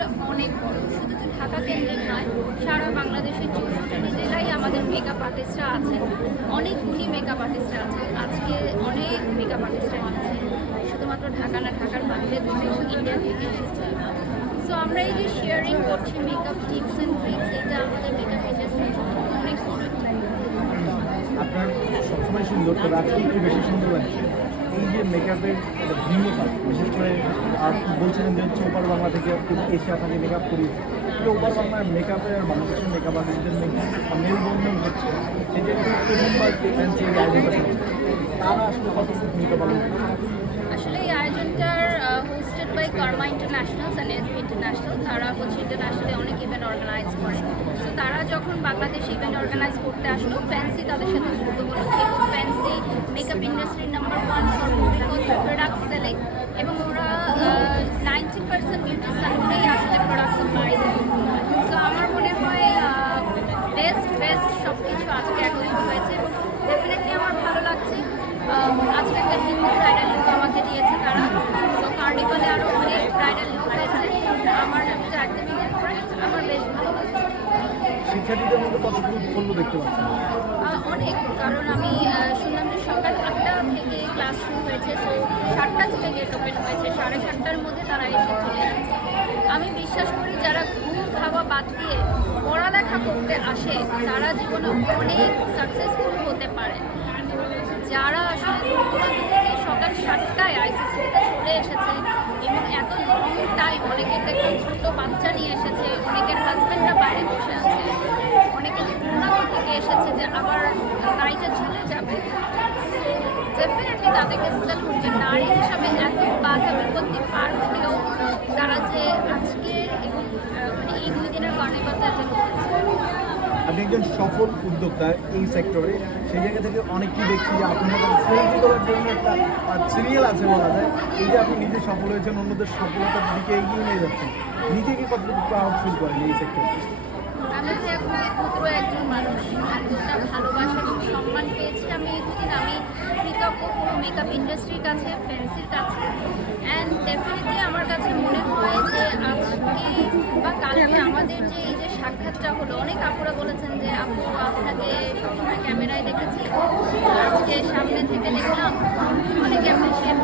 আসলে অনেক বড়, শুধু তো ঢাকা কেন্দ্রিক নয়, সারা বাংলাদেশের 64টি জেলায় আমাদের মেকআপ আর্টিস্টরা আছেন। অনেক গুণী মেকআপ আর্টিস্টরা আছেন। আজকে অনেক মেকআপ আর্টিস্টরা এসেছে, শুধুমাত্র ঢাকা না, ঢাকার বাইরে থেকে, ইন্ডিয়া থেকে এসেছে। সো আমরা এই যে শেয়ারিং করছি মেকআপ টিপস অ্যান্ড ট্রিক্স, এটা আমাদের মেকআপ ইন্ডাস্ট্রির জন্য অনেক বড় একটা আপনার সবসময় সুন্দর, তবে আজকে একটু বেশি সুন্দর লাগছে। এই যে মেকআপের একটা ভিন্নতা, বিশেষ করে বলছিলেন যে হচ্ছে ওপার বাংলা থেকে এসে আপনাকে মেকআপ করিয়েছে, ওপার বাংলার মেকআপের আর বাংলাদেশের মেকআপ আর্টিস্টদের মধ্যে মেলবন্ধন হচ্ছে, এই যে প্রথমবার ফ্যান্সি এই আয়োজনটা শুরু, তারা আসলে কতটুকু ভূমিকা পালন করে? আসলে এই আয়োজনটার hosted by Karma International and SB International. তারা হচ্ছে ইন্টারন্যাশনালি অনেক ইভেন্ট অর্গানাইজ করে। তো তারা যখন বাংলাদেশে ইভেন্ট অর্গানাইজ করতে আসলো, ফ্যান্সি তাদের সাথে যুক্ত হলো এবং ফ্যান্সি মেকআপ ইন্ডাস্ট্রির নাম্বার 1 প্রোডাক্ট সেলিং, এবং ওরা 90% বিউটি সেক্টরেই আসলে প্রোডাক্ট সাপ্লাই দেয়। তো আমার মনে হয় বেস্ট সব কিছু আজকে একত্রিত হয়েছে এবং ডেফিনেটলি আমার ভালো লাগছে। আজকে একটা হিন্দি ব্রাইডাল লুক আমাকে দিয়েছে তারা। তো কার্নিভালে আরও অনেক ব্রাইডাল লুক হয়েছে, আমার লুকটা একদমই ডিফারেন্ট, আমার বেশ ভালো লাগছে। শিক্ষার্থীদের মধ্যে কতটুকু উৎফুল্ল দেখতে পাচ্ছেন? অনেক, কারণ আমি শুনলাম যে সকাল 8টা থেকে ক্লাস শুরু হয়েছে। সো 7টা থেকে গেট ওপেন হয়েছে, 7:30টার মধ্যে তারা এসে চলে যাচ্ছে। আমি বিশ্বাস করি যারা ঘুম খাওয়া বাদ দিয়ে পড়ালেখা করতে আসে তারা জীবনে অনেক সাকসেসফুল হতে পারে। যারা আসলে দূরদূরান্ত থেকে সকাল 7টায় আইসিসিতে চলে এসেছে এবং এত লং টাইম, অনেকে দেখুন ছোটো বাচ্চা নিয়ে এসেছে, অনেকের হাজব্যান্ডরা বাইরে বসে আছে, অনেকে দূরান্ত থেকে এসেছে যে আবার নাইটে চলে যাবে। ডেফিনেটলি তাদেরকে স্যালুট যে নারী হিসাবে এত বাধা বিপত্তি পার করেও তারা যে আজকে এবং মানে এই 2 দিনের কার্নিভালটা অ্যাটেন্ড করেছে। আপনি একজন সফল উদ্যোক্তা এই সেক্টরে, সেই জায়গা থেকে অনেকেই দেখছি যে আপনার সিরিয়াল করার জন্য একটা সিরিয়াল আছে বলা যায়। এই যে আপনি নিজে সফল হয়েছেন, অন্যদের সফলতার দিকে এগিয়ে নিয়ে যাচ্ছেন, নিজেকে কতটুকু প্রাউড ফিল করেন এই সেক্টরে? আমি যে খুবই ক্ষুদ্র একজন মানুষ, এতটা ভালোবাসা এবং সম্মান পেয়েছি আমি এই দুদিন। আমি কৃতজ্ঞ পুরো মেকআপ ইন্ডাস্ট্রির কাছে, ফ্যান্সির কাছে। অ্যান্ড ডেফিনেটলি আমার কাছে মনে হয় যে আজকে বা কালকে আমাদের যে এই যে সাক্ষাৎটা হলো, অনেক আপুরা বলেছেন যে আপু আপনাকে সবসময় ক্যামেরায় দেখেছি, আজকে সামনে থেকে দেখলাম, অনেক অ্যাপ্রিসিয়েট